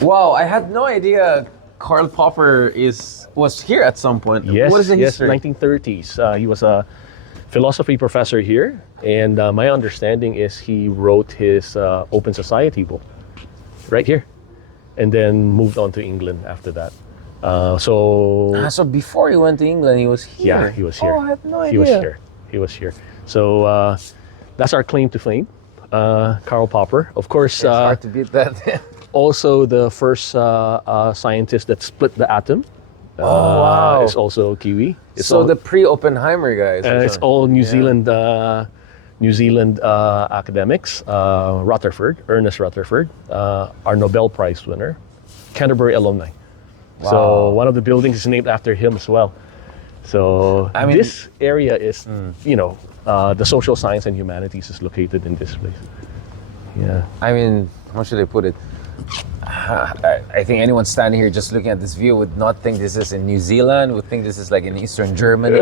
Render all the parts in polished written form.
Wow, I had no idea Karl Popper was here at some point. Yes, What is the yes, history? 1930s. He was a philosophy professor here, and my understanding is he wrote his Open Society book right here, and then moved on to England after that. So before he went to England, he was here. Yeah, he was here. Oh, I had no idea. He was here. So that's our claim to fame, Karl Popper. Of course, It's hard to beat that. also the first scientist that split the atom. Wow. Is also Kiwi. It's so all, the pre-Oppenheimer guys. it's all New Zealand academics. Ernest Rutherford, our Nobel Prize winner, Canterbury alumni. Wow. So one of the buildings is named after him as well. So this area is, the social science and humanities is located in this place. Yeah. I mean, how should I put it? I think anyone standing here just looking at this view would not think this is in New Zealand, would think this is like in Eastern Germany.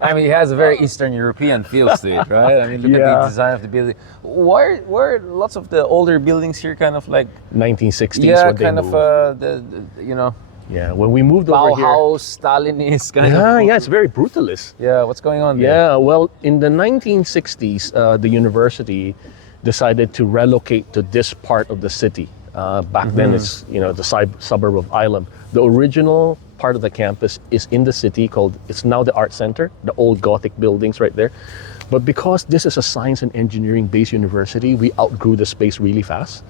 I mean, it has a very Eastern European feel to it, right? I mean, look at the design of the building. Why are lots of the older buildings here kind of like 1960s? Yeah, when they kind moved. of Yeah, when we moved over here. Bauhaus, Stalinist kind of. Yeah, it's very brutalist. Yeah, what's going on there? Yeah, well, in the 1960s, the university decided to relocate to this part of the city. Back then, it's the suburb of Ilam. The original part of the campus is in the city it's now the Art Center, the old Gothic buildings right there. But because this is a science and engineering based university, we outgrew the space really fast.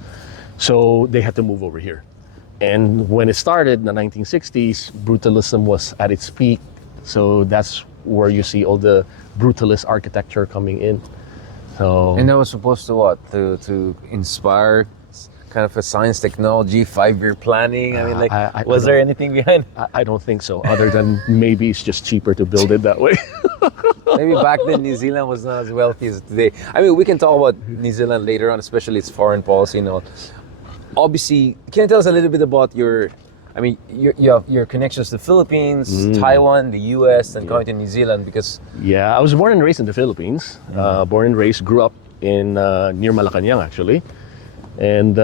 So they had to move over here. And when it started in the 1960s, brutalism was at its peak. So that's where you see all the brutalist architecture coming in. So, and that was supposed to what? To inspire kind of a science technology, 5-year planning? I mean, was there anything behind? I don't think so, other than maybe it's just cheaper to build it that way. Maybe back then New Zealand was not as wealthy as today. I mean, we can talk about New Zealand later on, especially its foreign policy and all. Obviously, can you tell us a little bit about your connections to the Philippines, Taiwan, the US, and coming to New Zealand? Because I was born and raised in the Philippines. Born and raised, grew up in near Malacanang actually, and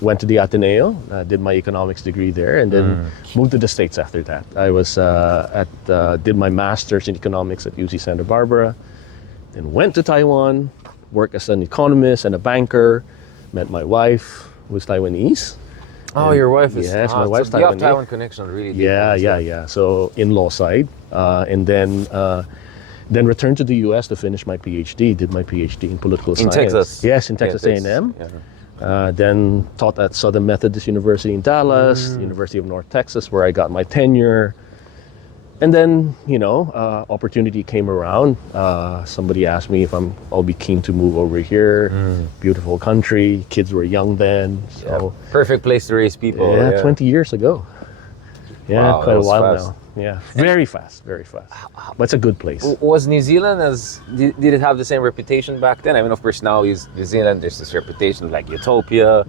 went to the Ateneo, did my economics degree there, and then moved to the States after that. I was did my master's in economics at UC Santa Barbara, then went to Taiwan, worked as an economist and a banker, met my wife, who's Taiwanese. Oh, your wife is... Yes, my wife's so you have Taiwanese. Taiwan connection, really. Yeah. So in-law side, and then returned to the U.S. to finish my PhD. Did my PhD in political science. In Texas? Yes, in Texas A&M. Then taught at Southern Methodist University in Dallas, University of North Texas, where I got my tenure. And then, opportunity came around. Somebody asked me if I'll be keen to move over here. Beautiful country. Kids were young then. So perfect place to raise people. Yeah, 20 years ago. Yeah, Wow, quite a while fast. now. Yeah, very fast. But it's a good place. Was New Zealand did it have the same reputation back then? I mean, of course, now New Zealand, there's this reputation of like utopia.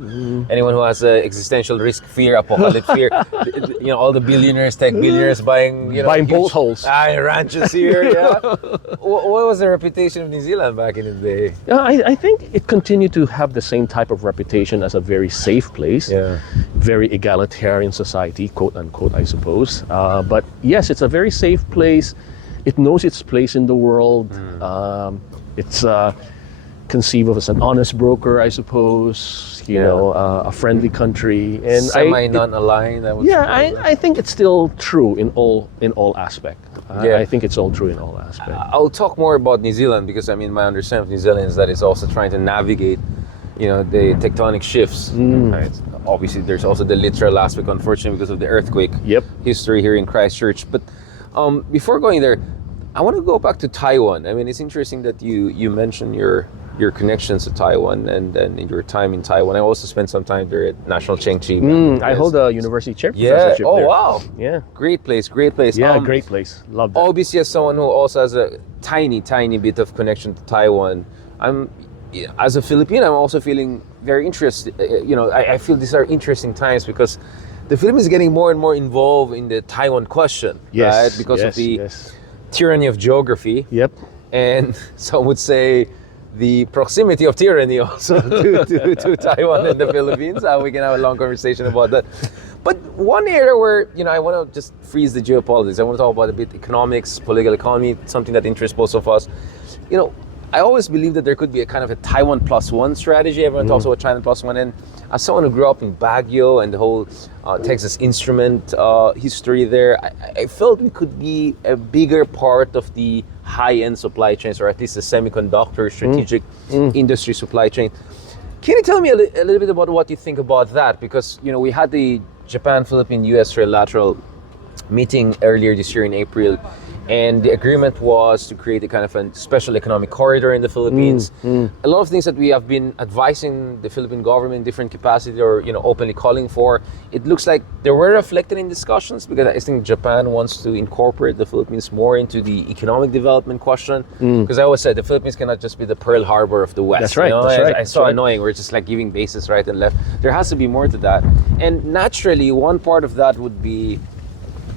Anyone who has existential risk fear, apocalypse fear, all the billionaires, tech billionaires buying bolt holes. Ranches here, yeah. What was the reputation of New Zealand back in the day? I think it continued to have the same type of reputation as a very safe place. Yeah. Very egalitarian society, quote unquote, I suppose. But yes, it's a very safe place. It knows its place in the world. It's conceived of as an honest broker, I suppose. A friendly country, and semi-non-aligned. I think it's still true in all aspect. I think it's all true in all aspect. I'll talk more about New Zealand because my understanding of New Zealand is that it's also trying to navigate, the tectonic shifts. Right? Obviously, there's also the literal aspect, unfortunately, because of the earthquake history here in Christchurch. But before going there, I want to go back to Taiwan. I mean, it's interesting that you mentioned your connections to Taiwan and your time in Taiwan. I also spent some time there at National Cheng Chi. I hold a university chair professorship there. Wow. Yeah. Great place. Yeah, great place. Love that. Obviously, as someone who also has a tiny bit of connection to Taiwan, as a Filipino, I'm also feeling very interested. I feel these are interesting times because the Philippines is getting more and more involved in the Taiwan question, right? Because of the tyranny of geography. Yep. And some would say the proximity of tyranny also to Taiwan and the Philippines. We can have a long conversation about that. But one area where, I want to just freeze the geopolitics. I want to talk about a bit economics, political economy, something that interests both of us. I always believe that there could be a kind of a Taiwan plus one strategy. Everyone talks about China plus one. And as someone who grew up in Baguio and the whole Texas Instrument history there, I felt we could be a bigger part of the high-end supply chains, or at least the semiconductor strategic industry supply chain. Can you tell me a little bit about what you think about that? Because, we had the Japan-Philippine-US trilateral meeting earlier this year in April, and the agreement was to create a kind of a special economic corridor in the Philippines. A lot of things that we have been advising the Philippine government in different capacity, or openly calling for, it looks like they were reflected in discussions, because I think Japan wants to incorporate the Philippines more into the economic development question. Because I always said the Philippines cannot just be the Pearl Harbor of the West. That's right. It's so annoying. We're just like giving bases right and left. There has to be more to that. And naturally, one part of that would be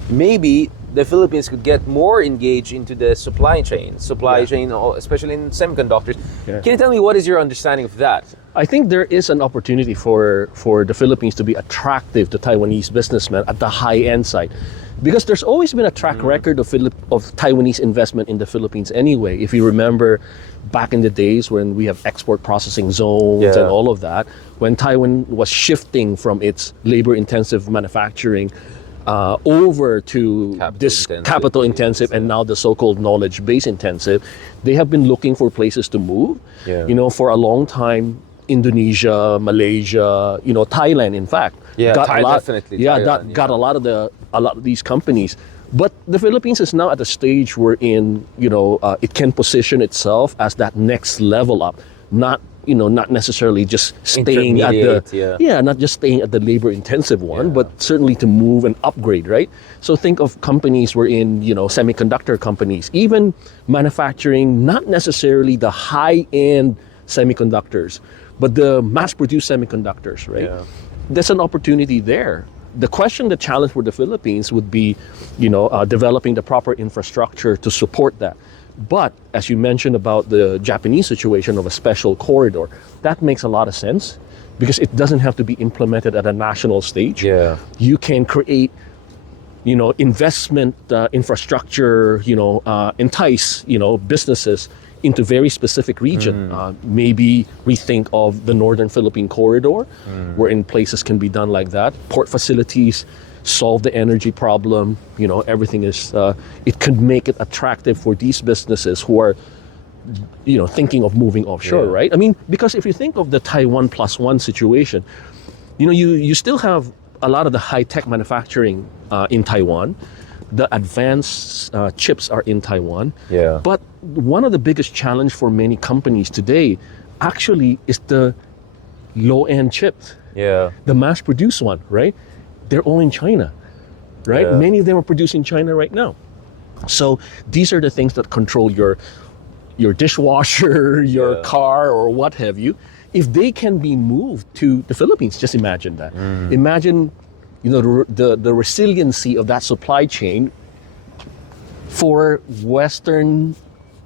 maybe the Philippines could get more engaged into the supply chain, especially in semiconductors. Yeah. Can you tell me what is your understanding of that? I think there is an opportunity for the Philippines to be attractive to Taiwanese businessmen at the high-end side. Because there's always been a track record of Taiwanese investment in the Philippines anyway. If you remember back in the days when we have export processing zones and all of that, when Taiwan was shifting from its labor-intensive manufacturing over to capital intensive and now the so-called knowledge base intensive, they have been looking for places to move. For a long time, Indonesia, Malaysia, Thailand, in fact, got a lot of these companies. But the Philippines is now at a stage wherein it can position itself as that next level up, not necessarily just staying at not just staying at the labor intensive one, but certainly to move and upgrade, right? So think of companies wherein, semiconductor companies, even manufacturing not necessarily the high end semiconductors, but the mass produced semiconductors, right? Yeah. There's an opportunity there. The challenge for the Philippines would be, developing the proper infrastructure to support that. But as you mentioned about the Japanese situation of a special corridor, that makes a lot of sense because it doesn't have to be implemented at a national stage. Yeah. You can create, investment infrastructure, entice, businesses into very specific region. Maybe rethink of the Northern Philippine corridor, wherein places can be done like that. Port facilities, solve the energy problem, everything is, it could make it attractive for these businesses who are, thinking of moving offshore, right? I mean, because if you think of the Taiwan plus one situation, you still have a lot of the high-tech manufacturing in Taiwan. The advanced chips are in Taiwan. Yeah. But one of the biggest challenge for many companies today actually is the low-end chips. Yeah. The mass-produced one, right? They're all in China, right? Yeah. Many of them are produced in China right now. So these are the things that control your dishwasher, your car, or what have you. If they can be moved to the Philippines, just imagine that. Imagine, the resiliency of that supply chain for Western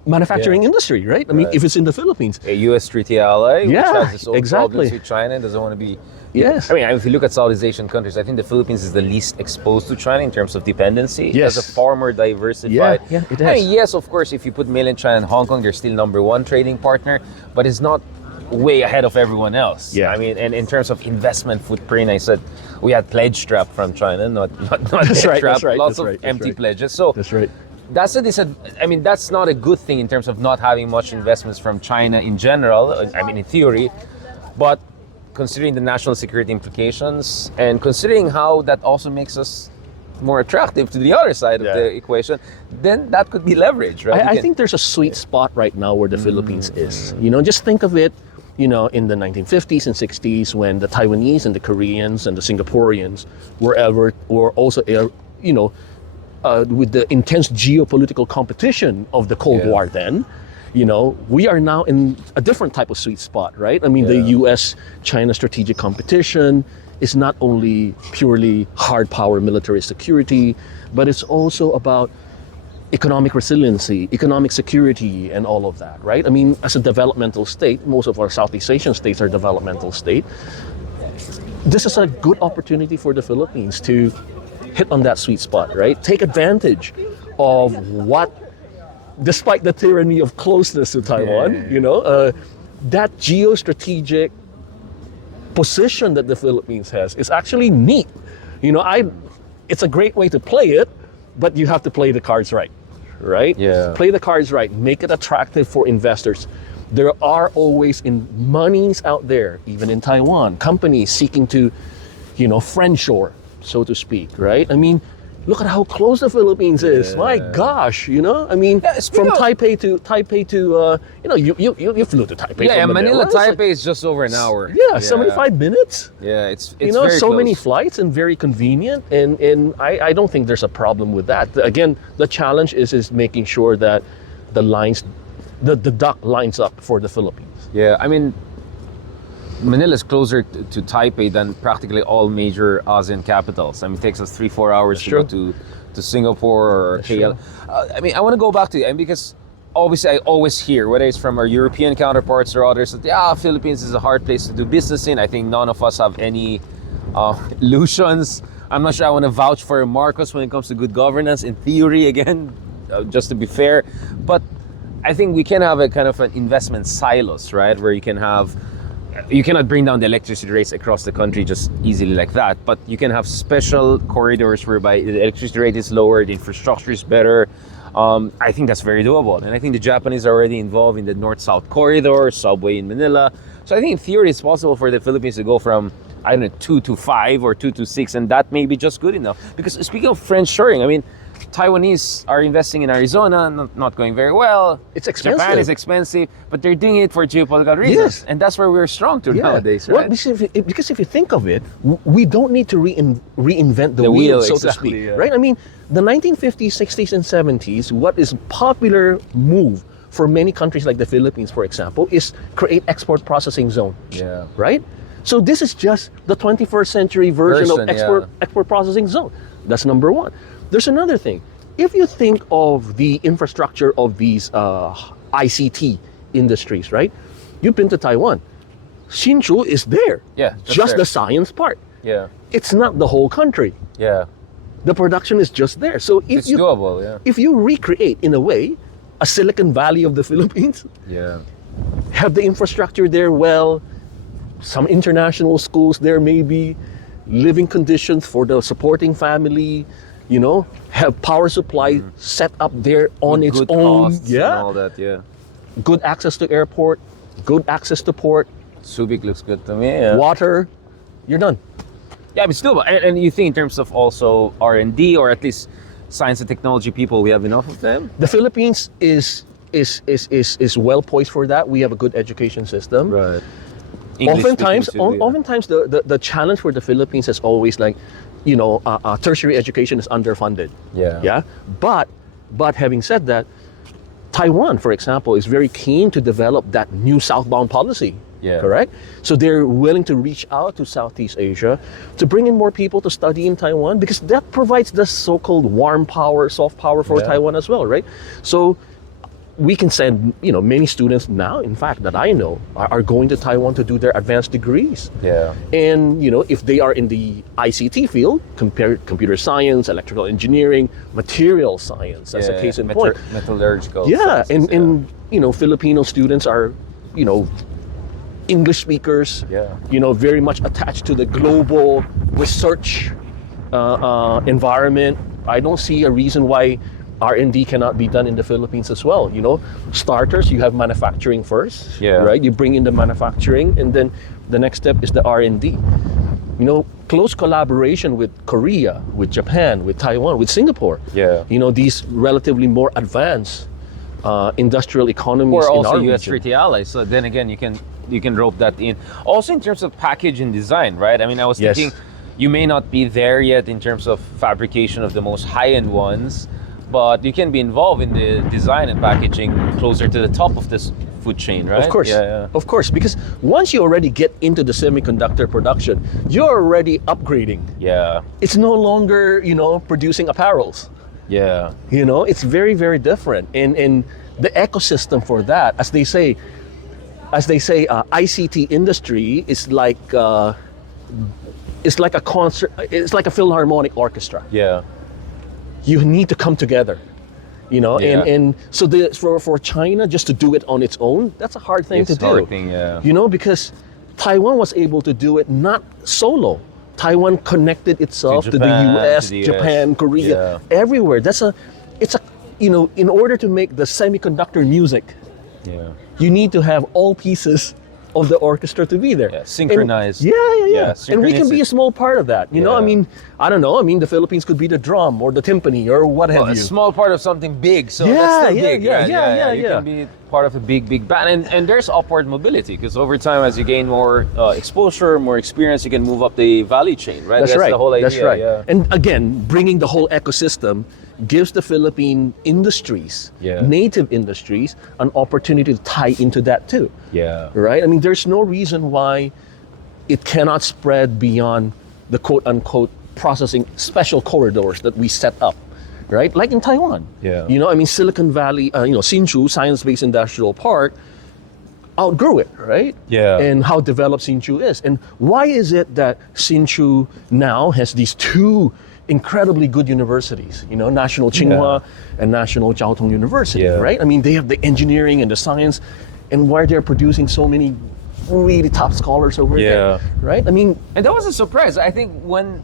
manufacturing industry, right? I mean, if it's in the Philippines. A U.S. treaty ally, which has its own problems with China and doesn't want to be... Yes. I mean, if you look at Southeast Asian countries, I think the Philippines is the least exposed to China in terms of dependency. Yes. It's a far more diversified. Yeah, it is. I mean, yes, of course, if you put mainland China and Hong Kong, they're still number one trading partner, but it's not way ahead of everyone else. Yeah. I mean, and in terms of investment footprint, I said we had pledge trap from China, not that's right, trap. That's right. Lots that's of right, empty right. pledges. So that's right. That's that's not a good thing in terms of not having much investments from China in general. I mean, in theory, but considering the national security implications and considering how that also makes us more attractive to the other side of the equation, then that could be leverage, right? I think there's a sweet spot right now where the Philippines is. Just think of it, in the 1950s and 60s when the Taiwanese and the Koreans and the Singaporeans were also, with the intense geopolitical competition of the Cold War then. We are now in a different type of sweet spot, right? I mean, the US-China strategic competition is not only purely hard power military security, but it's also about economic resiliency, economic security, and all of that, right? I mean, as a developmental state, most of our Southeast Asian states are developmental state. This is a good opportunity for the Philippines to hit on that sweet spot, right? Take advantage of what, despite the tyranny of closeness to Taiwan, that geostrategic position that the Philippines has is actually neat. It's a great way to play it, but you have to play the cards right? Yeah. Play the cards right, make it attractive for investors. There are always monies out there, even in Taiwan, companies seeking to, friendshore, so to speak, right? I mean, look at how close the Philippines is. My gosh, from Taipei to, you flew to Taipei. Yeah, from Manila, Manila. Taipei is just over an hour. Yeah, 75 minutes. Yeah, it's Very close. many flights and very convenient, and I don't think there's a problem with that. Again, the challenge is making sure that the lines, the duck lines up for the Philippines. Yeah, I mean, Manila is closer to Taipei than practically all major ASEAN capitals. I mean, it takes us 3-4 hours to go to Singapore or KL. I want to go back to it, because obviously I always hear, whether it's from our European counterparts or others, that Philippines is a hard place to do business in. I think none of us have any illusions. I'm not sure I want to vouch for Marcos when it comes to good governance. In theory, again, just to be fair, but I think we can have a kind of an investment silos, right? Where you cannot bring down the electricity rates across the country just easily like that, but you can have special corridors whereby the electricity rate is lower, the infrastructure is better. I think that's very doable. And I think the Japanese are already involved in the North-South corridor, subway in Manila. So I think in theory it's possible for the Philippines to go from, 2 to 5 or 2 to 6, and that may be just good enough. Because speaking of friendshoring, Taiwanese are investing in Arizona, not going very well. It's expensive. Japan is expensive, but they're doing it for geopolitical reasons. Yes. And that's where we're strong to nowadays, right? Well, because if you think of it, we don't need to reinvent the wheel, so exactly, to speak, yeah. right? I mean, the 1950s, 60s, and 70s, what is popular move for many countries like the Philippines, for example, is create export processing zone. Yeah. Right? So this is just the 21st century version of export processing zone. That's number one. There's another thing. If you think of the infrastructure of these ICT industries, right? You've been to Taiwan. Hsinchu is there. Yeah, just there. the science part. Yeah. It's not the whole country. Yeah. The production is just there. So It's doable, yeah. if you recreate, in a way, a Silicon Valley of the Philippines, Yeah. have the infrastructure there well, some international schools there maybe, living conditions for the supporting family, have power supply set up there on its good own. costs and all that, yeah. Good access to airport, good access to port, Subic looks good to me, yeah. water, you're done. Yeah, but still, and you think in terms of also R&D, or at least science and technology people, we have enough of them? The Philippines is well poised for that. We have a good education system. Right. Oftentimes the challenge for the Philippines is always like, tertiary education is underfunded. Yeah. Yeah. But having said that, Taiwan, for example, is very keen to develop that new southbound policy. Yeah. Correct? So they're willing to reach out to Southeast Asia to bring in more people to study in Taiwan, because that provides the so-called warm power, soft power for Taiwan as well, right? So we can send, many students now, in fact, that I know are going to Taiwan to do their advanced degrees. Yeah. And, if they are in the ICT field, computer science, electrical engineering, material science, as a case in point. Metallurgical. Yeah, sciences, and Filipino students are, English speakers, very much attached to the global research environment. I don't see a reason why R&D cannot be done in the Philippines as well. Starters, you have manufacturing first, right? You bring in the manufacturing, and then the next step is the R&D. Close collaboration with Korea, with Japan, with Taiwan, with Singapore. Yeah. These relatively more advanced industrial economies or in also our US region. treaty allies. So then again, you can rope that in. Also in terms of package and design, right? I was thinking you may not be there yet in terms of fabrication of the most high-end ones, but you can be involved in the design and packaging closer to the top of this food chain, right? Of course, of course, because once you already get into the semiconductor production, you're already upgrading. Yeah. It's no longer, producing apparels. Yeah. You know, it's very, very different. And the ecosystem for that, as they say, ICT industry is like it's like a concert. It's like a philharmonic orchestra. Yeah. You need to come together. You know, Yeah. and so for China just to do it on its own, that's a hard thing to do. Hard thing, yeah. You know, because Taiwan was able to do it not solo. Taiwan connected itself to the US, Japan, Korea, everywhere. You know, in order to make the semiconductor music, you need to have all pieces of the orchestra to be there. Yeah, synchronized. And we can be a small part of that. You know, I mean, I don't know. I mean, the Philippines could be the drum or the timpani or what have you. A small part of something big. So that's still big. You can be part of a big band. And there's upward mobility because over time, as you gain more exposure, more experience, you can move up the value chain, right? That's right. The whole idea. That's right. Yeah. And again, bringing the whole ecosystem gives the Philippine industries, native industries, an opportunity to tie into that too. Yeah. Right? I mean, there's no reason why it cannot spread beyond the quote-unquote processing special corridors that we set up, right? Like in Taiwan. Yeah. You know, I mean, Silicon Valley, you know, Hsinchu, Science-Based Industrial Park, outgrew it, right? Yeah. And how developed Hsinchu is. And why is it that Hsinchu now has these two incredibly good universities, you know, National Tsinghua and National Jiao Tong University, right? I mean, they have the engineering and the science, and why they're producing so many really top scholars over there, right? I mean, and that was a surprise. I think when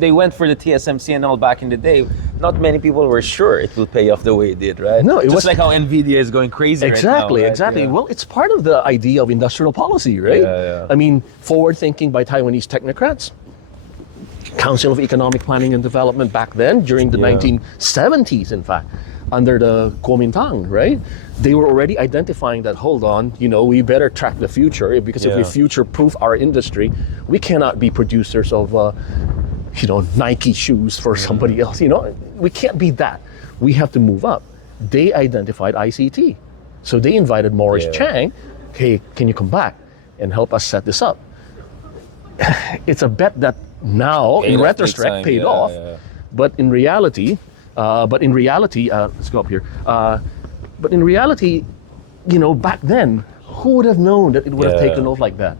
they went for the TSMC and all back in the day, not many people were sure it will pay off the way it did, right? No, it was was like how Nvidia is going crazy exactly, right now, right? Exactly. Well, it's part of the idea of industrial policy, right? I mean, forward thinking by Taiwanese technocrats. Council of Economic Planning and Development back then, during the 1970s, in fact, under the Kuomintang, right? They were already identifying that, hold on, you know, we better track the future, because if we future-proof our industry, we cannot be producers of, you know, Nike shoes for somebody else, you know? We can't be that. We have to move up. They identified ICT. So they invited Morris Chang, hey, can you come back and help us set this up? It's a bet that now, in retrospect, paid off. But in reality, let's go up here. But in reality, you know, back then, who would have known that it would have taken off like that,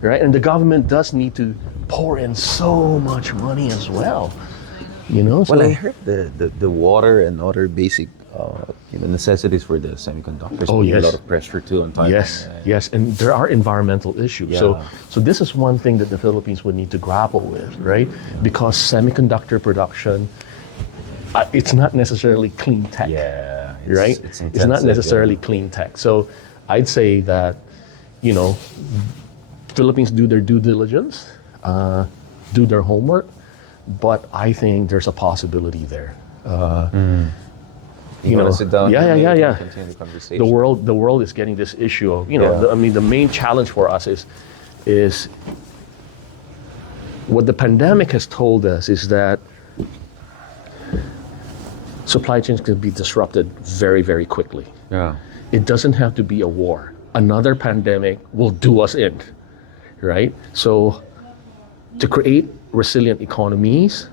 right? And the government does need to pour in so much money as well, you know. Well, I heard the water and other basic you know, necessities for the semiconductors. Oh, yes. A lot of pressure too on Taiwan. Yes, and there are environmental issues. So this is one thing that the Philippines would need to grapple with, right? Because semiconductor production, it's not necessarily clean tech. Right? It's not necessarily clean tech. So I'd say that, you know, Philippines do their due diligence, do their homework, but I think there's a possibility there. You know, sit down. Continue the conversation. The world is getting this issue of, you know, I mean, the main challenge for us is what the pandemic has told us is that supply chains can be disrupted very, very quickly. It doesn't have to be a war. Another pandemic will do us in, right? So to create resilient economies,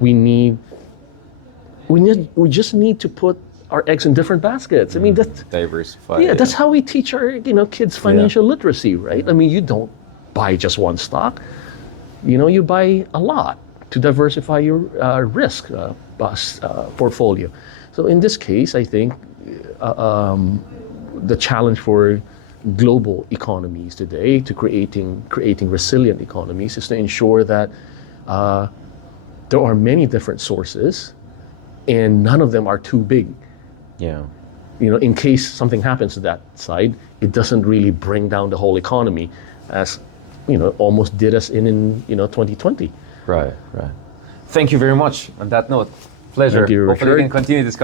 we just need to put our eggs in different baskets. I mean, that's diversify. That's how we teach our, you know, kids financial literacy, right? I mean, you don't buy just one stock. You know, you buy a lot to diversify your risk portfolio. So in this case, I think the challenge for global economies today to creating resilient economies is to ensure that there are many different sources and none of them are too big. You know, in case something happens to that side, it doesn't really bring down the whole economy, as, you know, almost did us in you know, 2020. Right. Thank you very much. On that note, pleasure. Thank you, Hopefully Richard. we can continue this